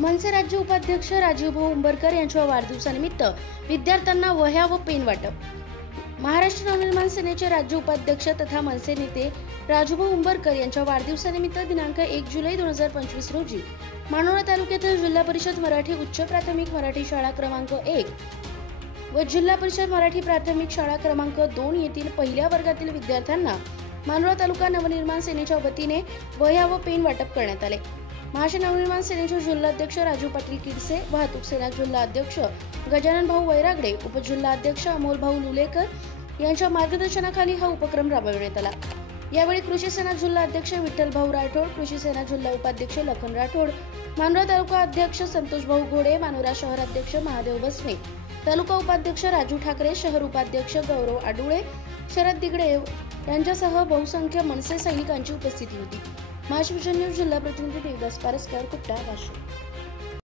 मनसे राज्य उपाध्यक्ष राजीवभाऊ उंबरकर यांच्या वाढदिवसानिमित्त विद्यार्थ्यांना वह्या व पेन वाटप। महाराष्ट्र नवनिर्माण सेनेचे राज्य उपाध्यक्ष तथा मनसे नेते राजीवभाऊ उंबरकर यांच्या वाढदिवसानिमित्त दिनांक 1 जुलै 2025 रोजी मानोरा तालुक्यातील जिल्हा परिषद मराठी उच्च प्राथमिक मराठी शाळा क्रमांक 1 व जिल्हा परिषद मराठी प्राथमिक शाळा क्रमांक 2 येथील पहिल्या वर्गातील विद्यार्थ्यांना मानोरा तालुका नवनिर्माण सेनेच्या वतीने वह्या व पेन वाटप करण्यात आले। महाराष्ट्र नवनिर्माण सेनेचे जिल्हाध्यक्ष राजू पाटील किडसे, वाहतूक सेना जिल्हा अध्यक्ष गजानन भाऊ वैरागडे, उपजिल्हा अध्यक्ष अमोल भाऊ लुलेकर यांच्या मार्गदर्शनाखाली हा उपक्रम राबविण्यात आला। यावेळी कृषी सेना जिल्हा अध्यक्ष विठ्ठल भाऊ राठोड, कृषी सेना जिल्हा उपाध्यक्ष लखन राठोड, मानोरा तालुका अध्यक्ष संतोष भाऊ घोडे, मानोरा शहर अध्यक्ष महादेव बसमे, तालुका उपाध्यक्ष राजू ठाकरे, शहर उपाध्यक्ष गौरव आडुळे, शरद दिगडे यांच्यासह बहुसंख्य मनसे सैनिकांची उपस्थिती होती। महाराष्ट्र न्यूज जिल्हा प्रतिनिधी देवदास पारस्कर, कुट्टा, वाशिम।